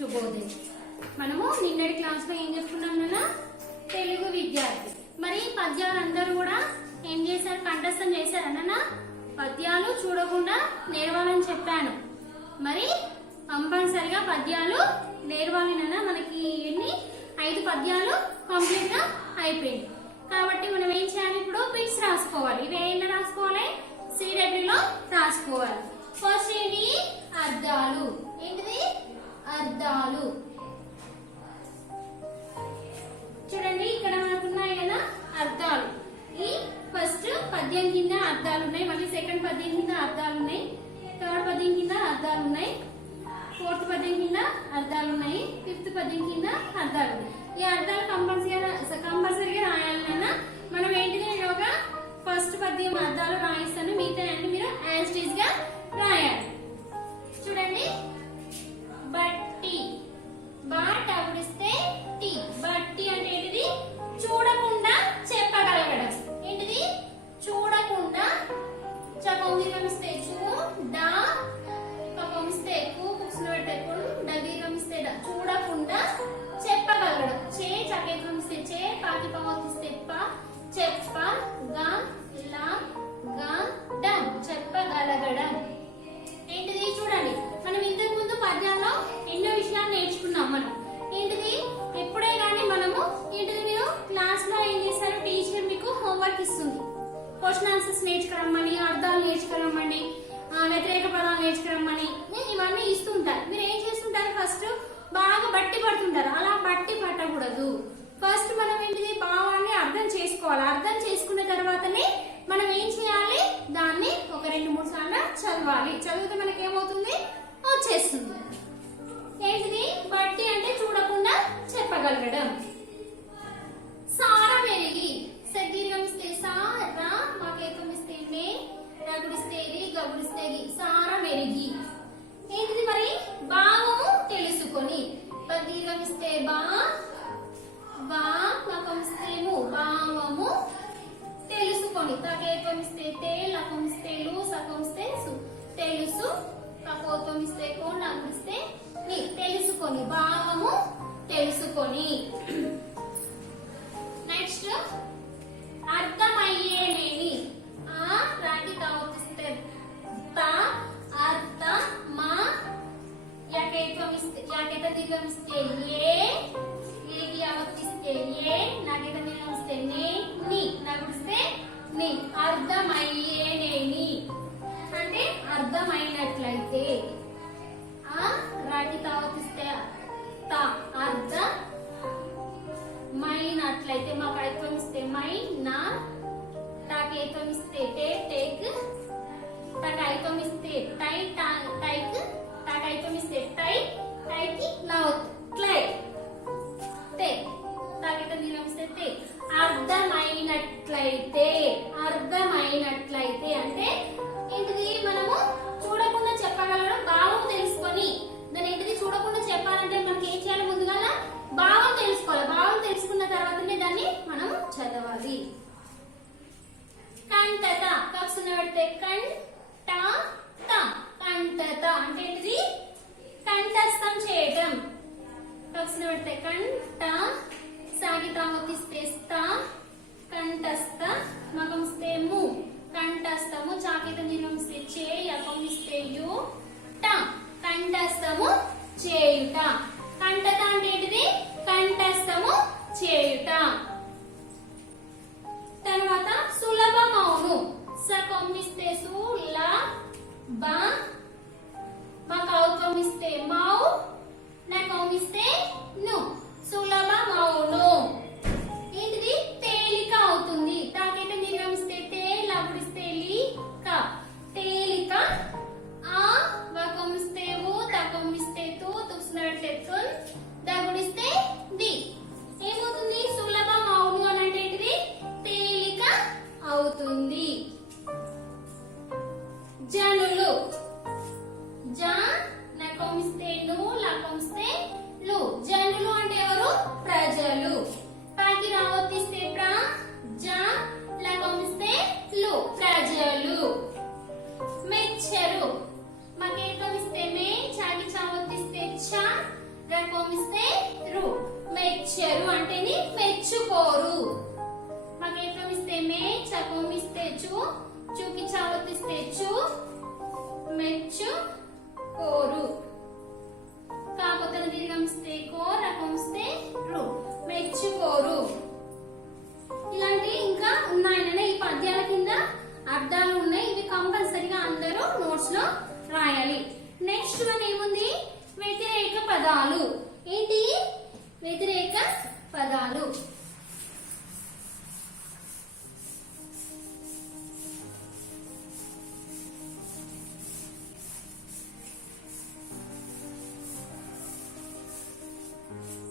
శుభోదయం. మనము నిన్నటి క్లాస్ లో ఏం చెప్పుకున్నాం నాన్న? తెలుగు విద్యార్థి. మరి పద్యాలందరూ కూడా ఏం చేశారు? కంఠస్థం చేశారు నాన్న. పద్యాలు చూడకుండా నేర్వాలని చెప్పాను. మరి కంపల్సరిగా పద్యాలు నేర్వాలి నాన్న. మనకి ఎన్ని 5 పద్యాలు కంప్లీట్ గా అయిపోయింది. కాబట్టి మనం ఏం చేయాలి? ఇప్పుడు బిట్స్ రాసుకోవాలి. ఇవి ఏం రాసుకోవాలి? CW లో రాసుకోవాలి. ఫస్ట్ ఏంటి? అర్థాలు. ఏంటిది? అర్థాలు. చూడండి, ఇక్కడ మనకు ఉన్నాయి కదా అర్థాలు. ఈ ఫస్ట్ పద్యం కింద అర్థాలు ఉన్నాయి, మళ్ళీ సెకండ్ పద్యం కింద అర్థాలు ఉన్నాయి, థర్డ్ పద్యం కింద అర్థాలు ఉన్నాయి, ఫోర్త్ పద్యం కింద అర్థాలు ఉన్నాయి, ఫిఫ్త్ పద్యం కింద అర్థాలు ఉన్నాయి. ఈ అర్థాలు కంపల్సరీగా రాయాలి నాన్న. మనం ఏంటిది, నేను ఒక ఫస్ట్ పద్యం అర్థాలు రాయిస్తాను, మిగతా అన్ని మీరు యాజ్ ఇట్ ఈజ్ గా రాయాలి. చూడండి, బట్టి బాట్ అవుడిస్తే టీ. బట్టి అంటే ఏంటిది? చూడకుండా చెప్పగలగడం. ఏంటిది? చూడకుండా. చకొమిస్తే చూ డా కకొమిస్తే కు కుక్స్న పెట్టే కున్ డగీరమిస్తే డ. చూడకుండా చెప్పగలగడం. చే చకేకమిస్తే చే పాకి పమోతిస్తే ప చెప్ప గా లా గా డం. చెప్పగలగడం. ఏంటిది? చూడండి, మనం ఇంతకు ముందు పద్యాల్లో ఎన్నో విషయాలు నేర్చుకున్నాం. మనం ఏంటిది, ఎప్పుడే గానీ మనము ఏంటిది, మీరు క్లాస్ లో ఏం చేస్తారు? టీచర్ మీకు హోంవర్క్ ఇస్తుంది. క్వశ్చన్ ఆన్సర్స్ నేర్చుకురమ్మని, అర్థాలు నేర్చుకురమ్మని, వ్యతిరేక పదాలు నేర్చుకురమ్మని ఇవన్నీ ఇస్తుంటారు. మీరు ఏం చేస్తుంటారు? ఫస్ట్ బాగా బట్టి పడుతుంటారు. అలా బట్టి పట్టకూడదు. ఫస్ట్ మనం ఏంటిది, భావాన్ని అర్థం చేసుకోవాలి. అర్థం చేసుకున్న తర్వాతనే మనం ఏం చేయాలి? దాన్ని ఒక 2-3 సార్లు చదవాలి. చదివితే మనకి ఏమవుతుంది? వచ్చేస్తుంది. ఏంటిది? బట్టి అంటే చూడకుండా చెప్పగలగడం. సార మెరిగి. సదీర్ఘమిస్తే సా రా మాకేకమిస్తే మే రగుడిస్తే రి గగుడిస్తే గి. సార మెరిగి. ఏంటిది మరి? భావము తెలుసుకొని. దీర్ఘమిస్తే బా వా మకమిస్తే ము. భావము తెలుసుకొని. తగేకమిస్తే తే లకమిస్తే లు సకమిస్తే సు. తెలుసు. కకోతమిస్తే కో నగిస్తే ని. తెలుసుకొని. భావము తెలుసుకొని. నెక్స్ట్ అర్థమయ్యేనేని. ఆ రాకి తావతిస్తే తా అర్థ మా యాకేకమిస్తే యాకేత దీర్ఘమిస్తే ఏ ఏకి అవతిస్తే ఏ నాకేత దీర్ఘమిస్తే నే ని నగుడిస్తే ని. అర్థమయ్యేనేని అంటే అర్థమైనట్లయితే. ఆ రాకి తావతిస్తే తా అర్థమైనట్లయితే. మాకు ఐత్వమిస్తే మై నా టాకేత్వమిస్తే టే టేక్ టైత్వమిస్తే టై టైక్ టాకైత్వమిస్తే టై టైకి నౌత్ క్లై తే టాకేత దీర్ఘమిస్తే తే. అర్థమైనట్లయితే. అర్థమైనట్లయితే అంటే ఏంటిది? మనము చూడకుండా చెప్పగలగడం. భావం తెలుసుకొని దాని ఏంటిది? చూడకుండా చెప్పాలంటే మనకి ఏం చేయాలి? ముందుగా భావం తెలుసుకోవాలి. భావం తెలుసుకున్న తర్వాతనే దాన్ని మనం చదవాలి. కంటత కక్సున పెడితే కంట త. కంటత అంటే ఏంటిది? కంఠస్థం చేయటం. కక్సున పెడితే కంట సాగితామతిస్తే స్థ కంఠస్థ మగమిస్తే ము కంఠస్థము. చాకేత దీర్ఘమిస్తే చే యకమిస్తే యు ట. కంఠస్థము చేయుట. కంటత అంటే ఏంటిది? కంఠస్థము చేయుట. తర్వాత సులభమౌను. సకొమ్మిస్తే సు ల బ మకౌత్వమిస్తే మౌ నకౌమిస్తే ను. సులభమౌను. ఏంటిది? తేలిక అవుతుంది. తాకైతే దీర్ఘమిస్తే తే లగుడిస్తే లి క. తేలిక. ఆ వకొమిస్తే వు తకొమిస్తే తు తుస్నట్లే తున్ దగుడిస్తే ది. ఏమవుతుంది? సులభమౌను అని అంటే ఏంటిది? తేలిక అవుతుంది. జనులు. జ నకొమిస్తే ను లకొమిస్తే లు. జనులు అంటే ఎవరు? ప్రజలు. పాకి రావతిస్తే ప్ర జ లకొమిస్తే లు. ప్రజలు. మెచ్చరు. మకేకమిస్తే మే చాకి చావతిస్తే చ మెచ్చరు అంటేని మెచ్చుకోరు. మాకేతం ఇస్తే మే, చకోం ఇస్తే చు, చూకి చావతిస్తే చు, మెచ్చుకోరు. కాకపోతే దీర్ఘం ఇస్తే కో, రకం ఇస్తే రు, మెచ్చుకోరు. ఇలాంటి ఇంకా ఉన్నాయనే ఈ పద్యాల కింద అర్థాలు ఉన్నాయి. ఇవి కంపల్సరీగా అందరూ నోట్స్ లో రాయాలి. నెక్స్ట్ వన్ ఏముంది? వ్యతిరేక పదాలు. ఏంటి వ్యతిరేక పదాలు?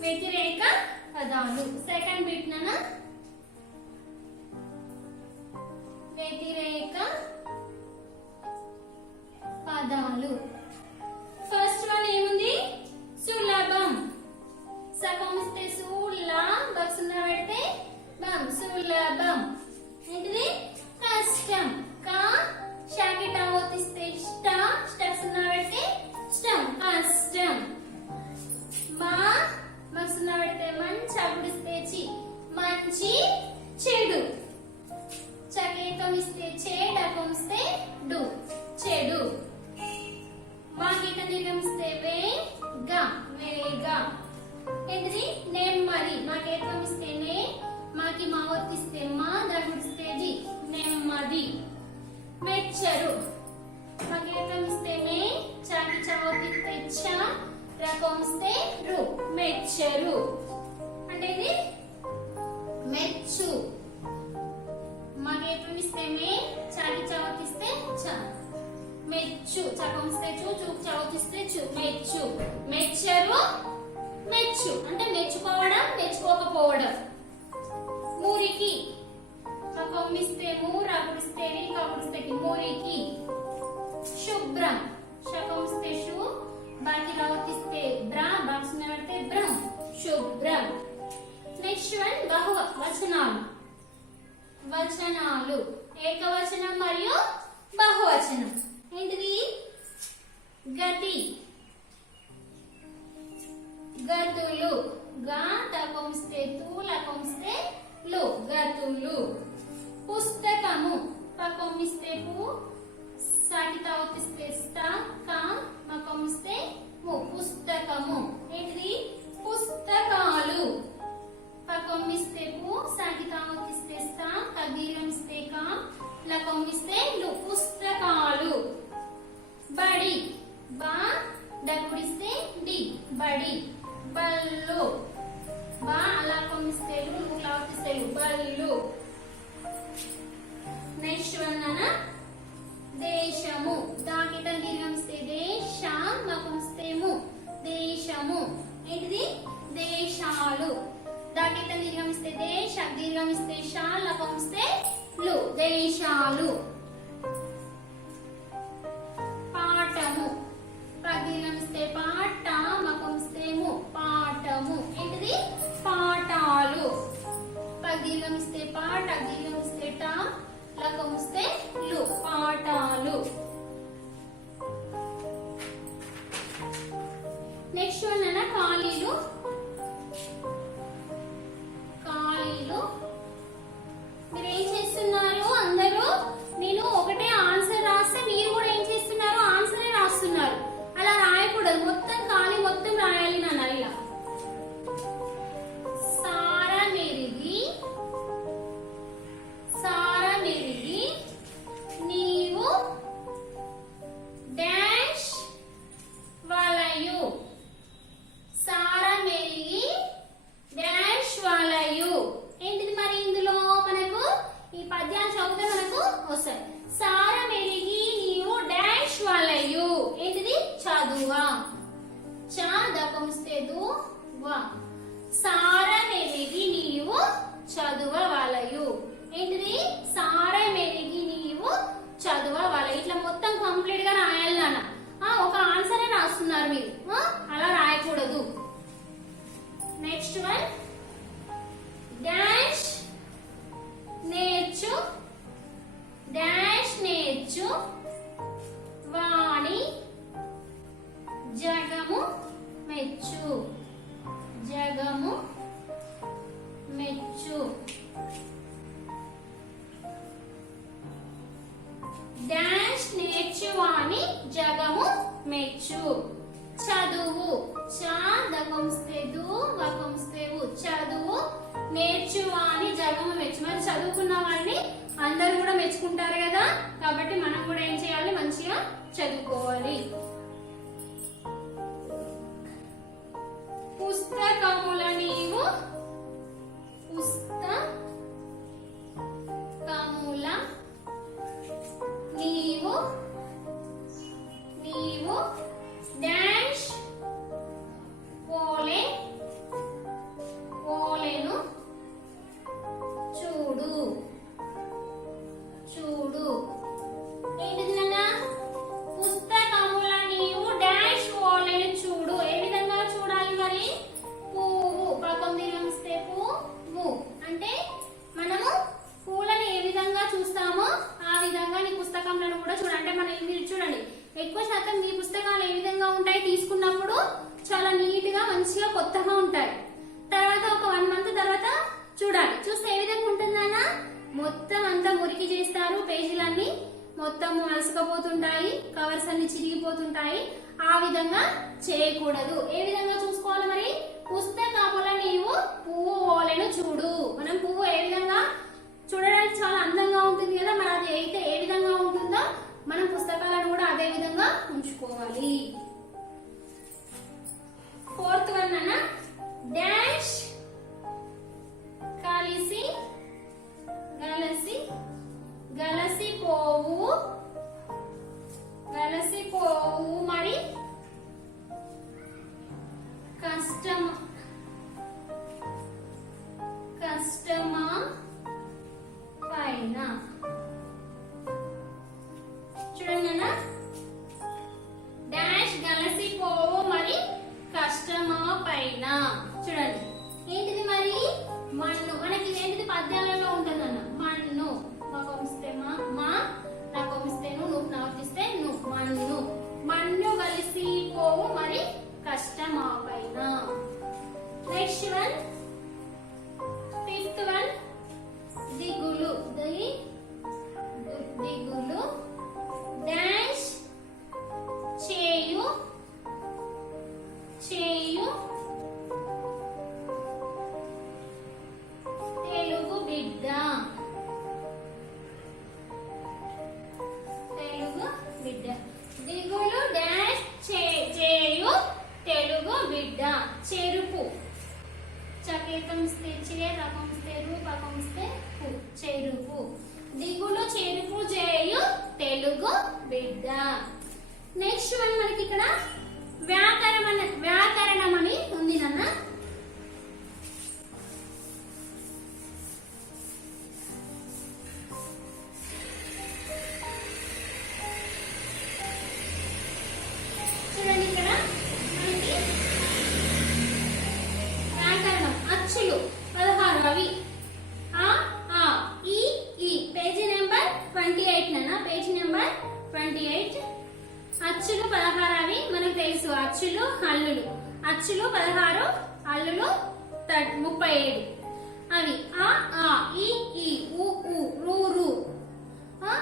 వ్యతిరేక పదాలు సెకండ్ బిట్ నానా. వ్యతిరేక పదాలు ఫస్ట్ వన్ ఏముంది? సులభం. సగం ఇస్తే సులా, బక్సున్న పెడితే బం, సులభం. ఏంటిది? కష్టం. కా షాకి టావోతిస్తే స్టా, స్టక్సున్న పెడితే స్టం, కష్టం. మా బక్సున్న పెడితే మన్, చాకుడిస్తే చి, మంచి చెడు. చకేతం ఇస్తే చే, డకం ఇస్తే డు, చెడు. మాగీత దీర్ఘం ఇస్తే వే, గా, వేగా. ఏంటిది? నెమ్మది. మాకేతం ఇస్తే నే, మాకి మావత్తిస్తే మా, దగుడిస్తే జి, నెమ్మది. మెచ్చరు. మాకేతం ఇస్తే మే, చాకి చావత్తిస్తే చ, రకం ఇస్తే రు, మెచ్చరు. అంటే ఇది మెచ్చు. మాకేతం ఇస్తే మే, చాకి చావత్తిస్తే చ, మెచ్చు. చకం ఇస్తే చు, చూకి చావత్తిస్తే చు, మెచ్చు. మెచ్చరు, మెచ్చు అంటే మెచ్చుకోవడం, మెచ్చుకోకపోవడం. మురికి. చకం ఇస్తే ము, రాకుడిస్తే రి, కాకుడిస్తే కి, మురికి. శుభ్రం. శకం ఇస్తే షు, బాకి రావతిస్తే బ్రా, బాక్సున్న పెడితే బ్రం, శుభ్రం. నెక్స్ట్ వన్ బహువచనాలు. వచనాలు ఏకవచనం మరియు బహువచనం. ఏంటిది? గతి, గతులు. గా తకంస్తే తు, లకంస్తే లు, గతులు. పుస్తకము. పకంస్తే పు, సాకి తావతిస్తే స్తా, కా, మకంస్తే ము, పుస్తకము. ఏంటిది? పుస్తకాలు. పకంస్తే పు, సాకి తావతిస్తే స్తా, కదీరంస్తే కా, లకంస్తే లు, పుస్తకాలు. బడి. బా డగుడిస్తే డి, బడి. బల్లు. బా అలాకంస్తే లు, లావతిస్తే లు, బల్లు. నెక్స్ట్ వన్ నానా దేశము. దాకిట దీర్ఘంస్తే దేశ, మకంస్తే ము, దేశము. ఏంటిది? దేశాలు. దాకిట దీర్ఘంస్తే దేశ, దీర్ఘంస్తే షా, లకంస్తే లు, దేశాలు. పాఠము. పదీర్ఘంస్తే పాట, మకంస్తే ము, పాఠము. ఏంటిది? పాఠాలు. పదీర్ఘంస్తే పాట, దీర్ఘంస్తే టా, లకంస్తే లు, పాఠాలు. నెక్స్ట్ వన్ అన్న ఖాళీలు. ఖాళీలు. మీరు ఏం చేస్తున్నారు అందరూ? నేను ఒకటే ఆన్సర్ రాస్తే మీరు కూడా ఏం చేస్తున్నారు? ఆన్సరే రాస్తున్నారు. అలా రాయకూడదు. మొత్తం ఖాళీ మొత్తం రాయాలి నాన్న. ఇలా సారా మెరిగి, సారా మెరిగి నీవు డాష్ వలయు. సారా మెరిగి డాష్ వలయు. ఏంటిది మరి? ఇందులో మనకు ఈ పద్యాలు చదివితే మనకు వస్తాయి. సారా మెరిగి నీవు డాష్ వలయు. ఏంటిది? చదువా. చ దకంస్తే దు, వా. సారా మెరిగి నీవు చదువవలయు. ఏంటిది? సారా మెరిగి నీవు చదువవలయు. ఇట్లా మొత్తం కంప్లీట్ గా రాయాలి నాన్న. ఒక ఆన్సరే రాస్తున్నారు మీరు, అలా రాయకూడదు. నెక్స్ట్ వన్ డాష్ నేర్చు, డాష్ నేర్చు వాణి జగము మెచ్చు, జగము మెచ్చు. డాష్ నేర్చువాని జగము మెచ్చు. చదువు చదువు నేర్చువాని జగము మెచ్చు. మరి చదువుకున్న వాడిని అందరూ కూడా మెచ్చుకుంటారు కదా, కాబట్టి మనం కూడా ఏం చేయాలి, మంచిగా చదువుకోవాలి. పుస్తకముల నీవు డాష్ ఓలెను చూడు. ఏంటిది నాన్న? పుస్తకముల నీవు డాష్ ఓలెను చూడు. ఏ విధంగా చూడాలి మరి? పువ్వు పక్కన దిగమిస్తే పువ్వు అంటే మనము పూలను ఏ విధంగా చూస్తామో ఆ విధంగా నీ పుస్తకంలో కూడా చూడాలి. అంటే మనం మీరు చూడండి, ఎక్కువ శాతం మీ పుస్తకాలు ఏ విధంగా ఉంటాయి, తీసుకున్నప్పుడు చాలా నీట్ గా మంచిగా కొత్తగా ఉంటాయి. తర్వాత ఒక 1 మంత్ తర్వాత చూడాలి, చూస్తే ఏ విధంగా ఉంటుందన్నా మొత్తం అంతా మురికి చేస్తారు, పేజీలన్నీ మొత్తం అలసకపోతుంటాయి, కవర్స్ అన్ని చిరిగిపోతుంటాయి. ఆ విధంగా చేయకూడదు. ఏ విధంగా చూసుకోవాలి మరి? పుస్తకముల నీవు పువ్వు ఓలెను చూడు. మనం పువ్వు ఏ విధంగా చూడడానికి చాలా అందంగా ఉంటుంది కదా, మరి అది అయితే ఏ విధంగా ఉంటుందో మనం పుస్తకాలను కూడా అదే విధంగా ఉంచుకోవాలి. 4th వన్ అన్న డాష్ గలసిపోవు మరి కష్టమా పైన. చూడండి అన్న, డాష్ గలసిపోవు మరి కష్టమా పైన. చూడండి ఏంటిది మరి? మన్ను. మనకి ఏంటిది పద్యాలలో ఉంటుందన్న మన్ను. మాకొస్తే మా నాకొస్తే నువ్వు నాకిస్తే నువ్వు. మన్ను గలిసిపోవు మరి కష్టమా పైన. నెక్స్ట్ వన్ 5th వన్ దిగులు డాష్ చేయు తెలుగు బిడ్డ. దిగులు డాష్ చేయు తెలుగు బిడ్డ. చెరుపు చకేతం చే రకం రు పకం చెరుపు. దిగులు చెరుపు చేయు తెలుగు బిడ్డ. నెక్స్ట్ వన్ మనకి ఇక్కడ వ్యాకరణం అని ఉంది నాన్న. చూడండి ఇక్కడ మనకి వ్యాకరణం అచ్చులు 16 అవి ఈ పేజీ నెంబర్ 28 నాన్న. Page number 28. అచ్చులు 16 అవి మనకు తెలుసు. అచ్చులు 16, హల్లులు 37 అవి ఈ ఊ రు.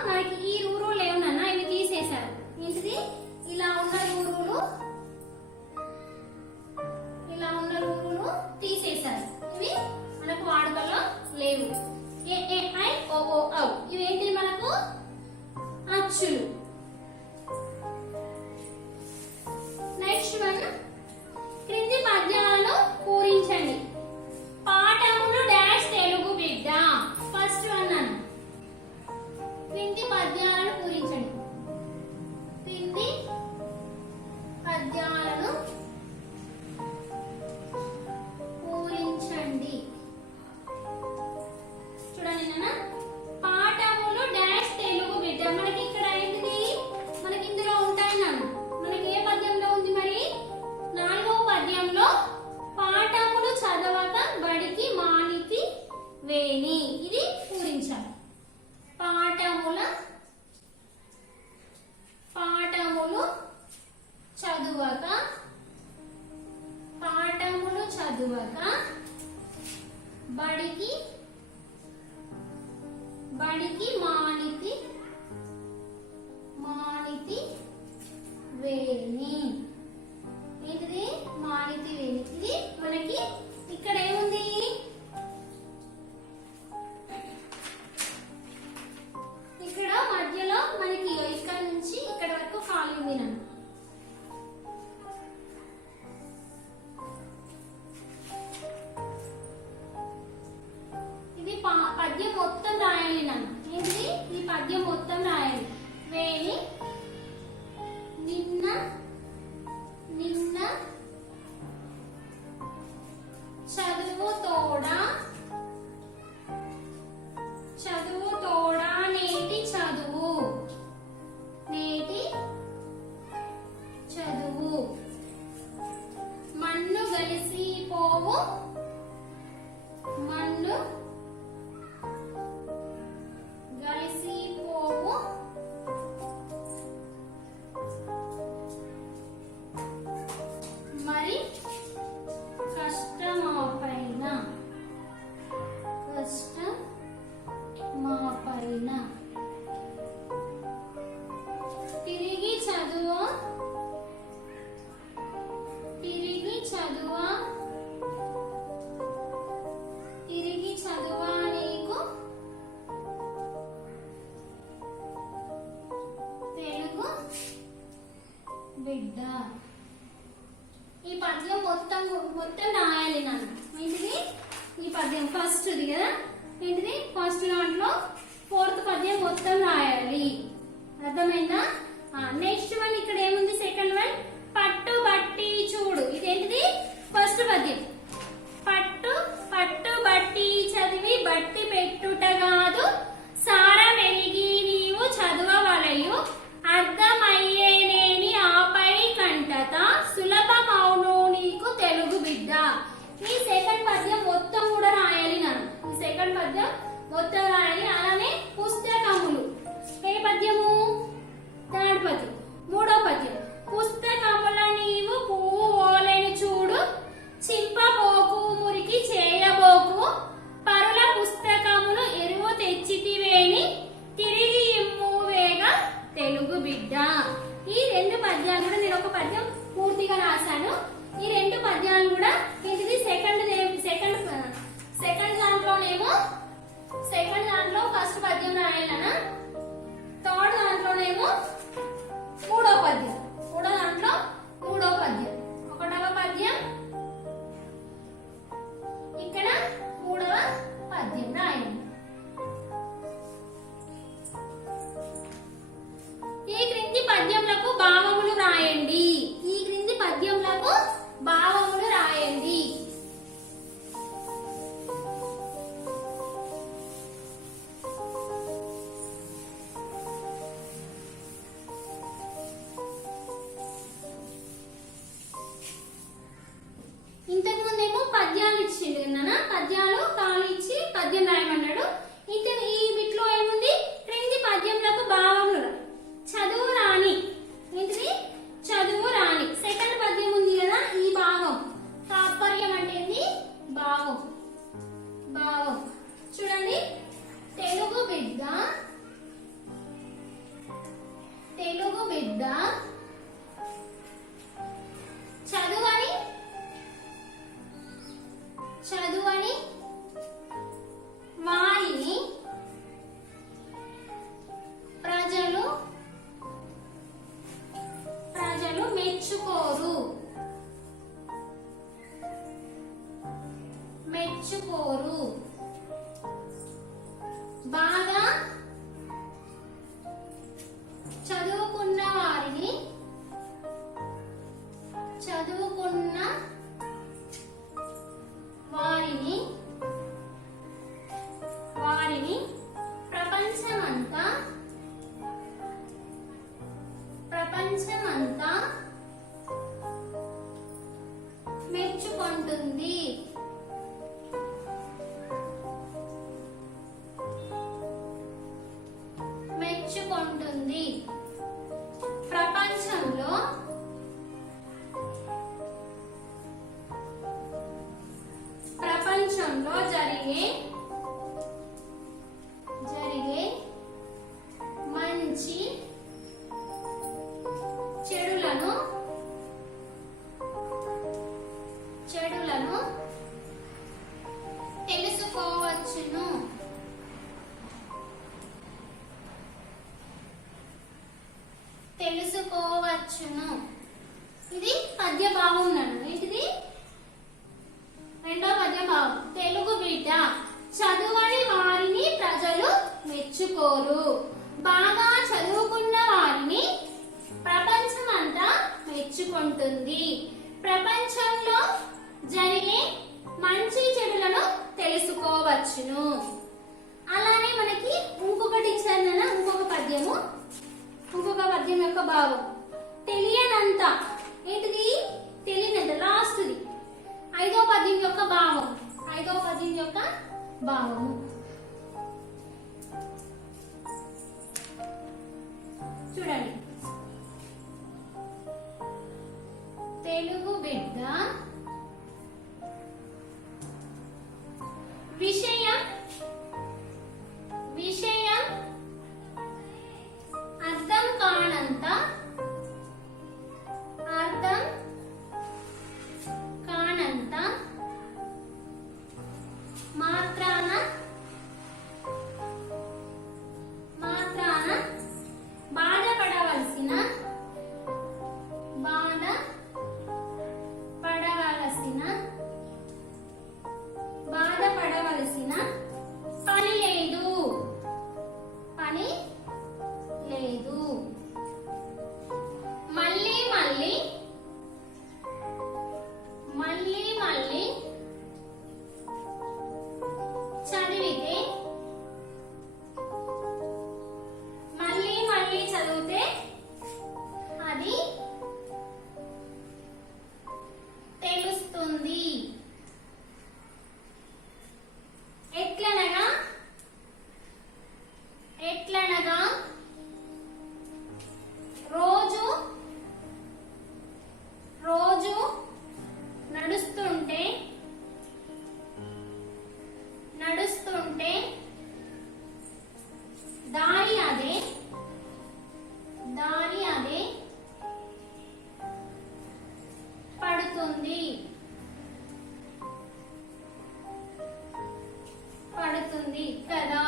మనకి ఈ రూరు లేవు నాన్న, ఇవి తీసేశారు. ఏంటిది? ఇలా ఉన్న రూరులు తీసేశారు. ఇవి మనకు వాడుకలో లేవు. ఏ ఐ ఓ ఔ ఇవేంటి మనకు అచ్చులు. నెక్స్ట్ వన్ క్రింది పద్యాలను పూరించండి. పాఠములు డాష్ తెలుగు బిడ్డ. ఫస్ట్ వన్ అన్న క్రింది పద్యాలను పూరించండి. క్రింది పద్యాలను పూరించండి. చూడండి నాన్న, పాఠములు డాష్ తెలుగు బిడ్డ. మనకి ఇక్కడ ఏంటిది? మనకి ఇందులో ఉంటాయి నాన్న. మనకి ఏ పద్యంలో ఉంది మరి? 4వ పద్యంలో పాఠములు చదవక బడికి మానికి వేణి. ఇది పూరించాలి. పాఠములు చదువక బడికి బడికి మానితి మానితి వేణి. ఏంటిది? మానితి వేణి. ఇది మనకి ఇక్కడ ఏముంది? ఇక్కడ మధ్యలో మనకి ఇక్కడ నుంచి ఇక్కడ వరకు ఖాళీ ఉంది నన్ను. ఇది పద్యం మొత్తం రాయాలి నన్ను. ఏంటిది? ఈ పద్యం మొత్తం రాయాలి. వేణి నిన్న నిన్న చదువు తోడా చదువు తోడా నేటి చదువు నేటి చదువు మన్ను గలిసి పోవు మన్ను గలిసి పోవు మరి కష్టమాపైన కష్టమాపైన తిరిగి చదువు తిరిగి చదువా తిరిగి చదువా నీకు తెలుగు బిడ్డ. ఈ పద్యం మొత్తం రాయాలి నన్ను. ఏంటిది? ఈ పద్యం ఫస్ట్ది కదా. ఏంటిది? ఫస్ట్ దాంట్లో ఫోర్త్ పద్యం మొత్తం రాయాలి. అర్థమైందా? నెక్స్ట్ వన్ ఇక్కడ ఏముంది? సెకండ్ వన్ పట్టు బట్టి చూడు. ఇదేంటిది? ఫస్ట్ పద్యం. పట్టు పట్టు బట్టి చదివి బట్టి పెట్టుట కాదు సారం ఎలిగి నీవు చదవవలయు అర్థమయ్యేనేని ఆపై కంటత సులభమౌను నీకు తెలుగు బిడ్డ. ఈ సెకండ్ పద్యం మొత్తం కూడా రాయాలి నన్ను. ఈ సెకండ్ పద్యం మొత్తం రాయాలి. అలానే పుస్తకములు. ఏ పద్యము? థర్డ్ పద్యం. మూడో పద్యం పుస్తకముల నీవు పువ్వు ఓలేని చూడు చింపబోకు మురికి చేయబోకు పరుల పుస్తకమును ఎరువు తెచ్చితివేని తిరిగి ఇమ్ము వేగ తెలుగు బిడ్డ. ఈ రెండు పద్యాలు కూడా నేను ఒక పద్యం పూర్తిగా రాశాను. ఈ రెండు పద్యాలు కూడా ఏంటిది? సెకండ్ దాంట్లో ఫస్ట్ పద్యం రాయాలనా, థర్డ్ దాంట్లోనేమో మూడో పద్యం. మూడో దాంట్లో మూడో పద్యం. ఒకటవ పద్యం ఇక్కడ మూడవ పద్యం రాయండి. ఈ క్రింది పద్యములకు భావములు రాయండి. ఈ క్రింది పద్యములకు భావములు రాయండి. ఇంతకు ముందేమో పద్యాలు ఇచ్చిండు కదా, పద్యాలు ఖాళీ ఇచ్చి పద్యం రాయమన్నాడు. ఈ వీటిలో ఏముంది? క్రింది పద్యములకు భావములు. చదువు రాని. ఏంటిది? చదువు రాని. సెకండ్ పద్యం ఉంది కదా, ఈ భావం. తాత్పర్యం అంటే ఏంది? భావం. భావం చూడండి. తెలుగు బిడ్డ తెలుగు బిడ్డ చదువని వారిని ప్రజలు మెచ్చుకోరు. బాగా చదువుకున్న వారిని ప్రపంచమంతా మెచ్చుకుంటుంది. ప్రపంచంలో జరిగే ఇది పద్య భావం నాన్న. ఏంటిది? రెండో పద్య భావం. తెలుగు బిడ్డ చదువని వారిని ప్రజలు మెచ్చుకోరు, బాగా చదువుకున్న వారిని ప్రపంచం అంతా మెచ్చుకుంటుంది. ప్రపంచంలో జరిగే మంచి చెడులను తెలుసుకోవచ్చును. అలానే మనకి ఇంకొకటి ఇచ్చారు, ఇంకొక పద్యము, ఇంకొక పద్యం యొక్క భావం. తెలియనంత. ఏంటిది? తెలియనంత. లాస్ట్ది ఐదో పద్యం యొక్క భావం. ఐదో పద్యం యొక్క భావము చూడండి. తెలుగు బిడ్డ విషయం విషయం అర్థం కానంత మాత్రాన బాధపడవలసిన పని లేదు. మళ్ళీ మళ్ళీ చదివితే, మళ్ళీ చదివితే అది తెలుస్తుంది. ఎట్లనగా రోజు నడుస్తుంటే దారి అదే పడుతుంది కదా.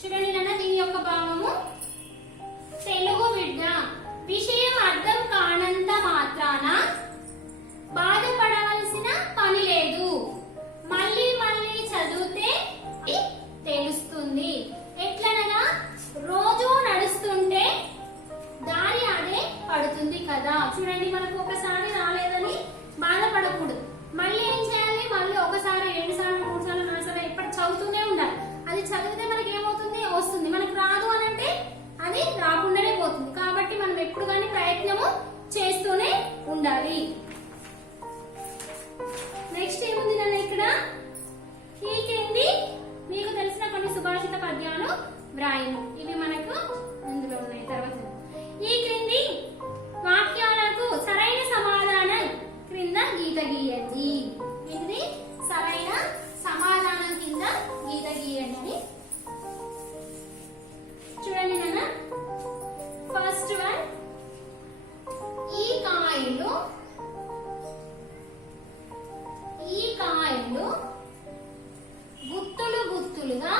చూడండి నాన్న, దీని యొక్క భావము. తెలుగు బిడ్డ విషయం అర్థం కానంత మాత్రాన బాధపడవలసిన పని లేదు. మళ్ళీ చదివితే తెలుస్తుంది. ఎట్లనగా రోజు నడుస్తుంటే దారి అదే పడుతుంది కదా. చూడండి, మనకు ఒకసారి రాలేదని బాధపడకూడదు. మళ్ళీ ఏం చేయాలి? మళ్ళీ ఒకసారి, 2 సార్లు, 3 సార్లు, 4 సార్లు ఎప్పటి చదువుతూనే ఉండాలి. అది చదివితే మనకి ఏమవుతుంది? వస్తుంది. మనకు రాదు అని అంటే అది రాకుండానే పోతుంది. కాబట్టి మనం ఎప్పుడు కానీ ప్రయత్నము చేస్తూనే ఉండాలి. నెక్స్ట్ ఏముంది నన్ను ఇక్కడ? ఈ క్రింది మీకు తెలిసిన కొన్ని సుభాషిత పద్యాలు వ్రాయము. ఇవి మనకు ఇందులో ఉన్నాయి. తర్వాత ఈ క్రింది వాక్యాలకు సరైన సమాధానం క్రింద గీత గీయండి. ఇది సరైన సమాధానం కింద గీత గీయండి. చూడండి నాన్న, ఫస్ట్ వన్. ఈ కాయలు గుత్తులుగా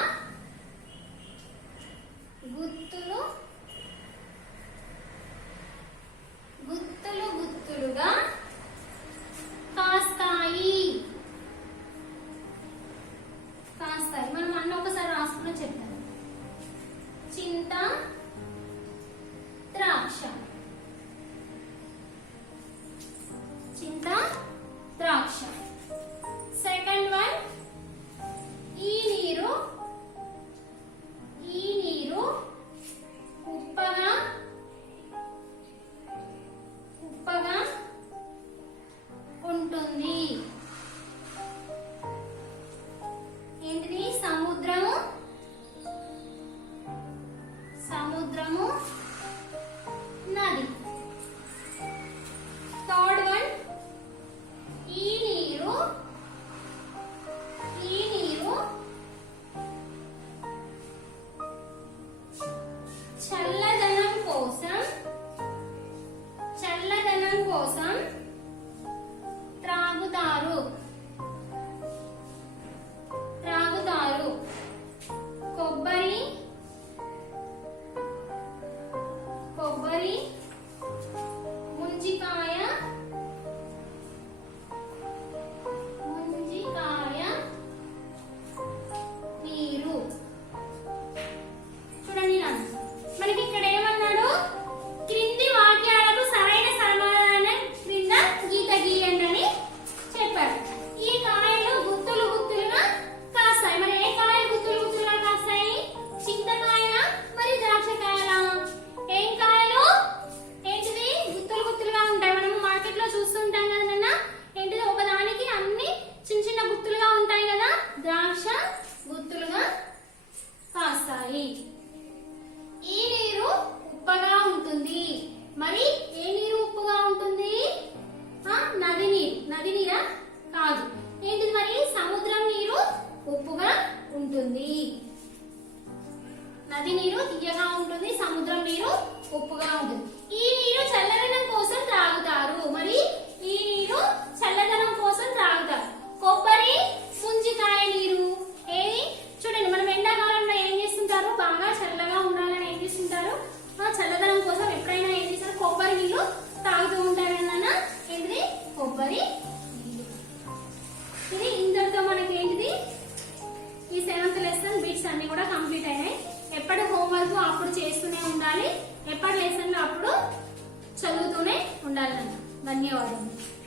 ఉండాలి. ధన్యవాదాలు.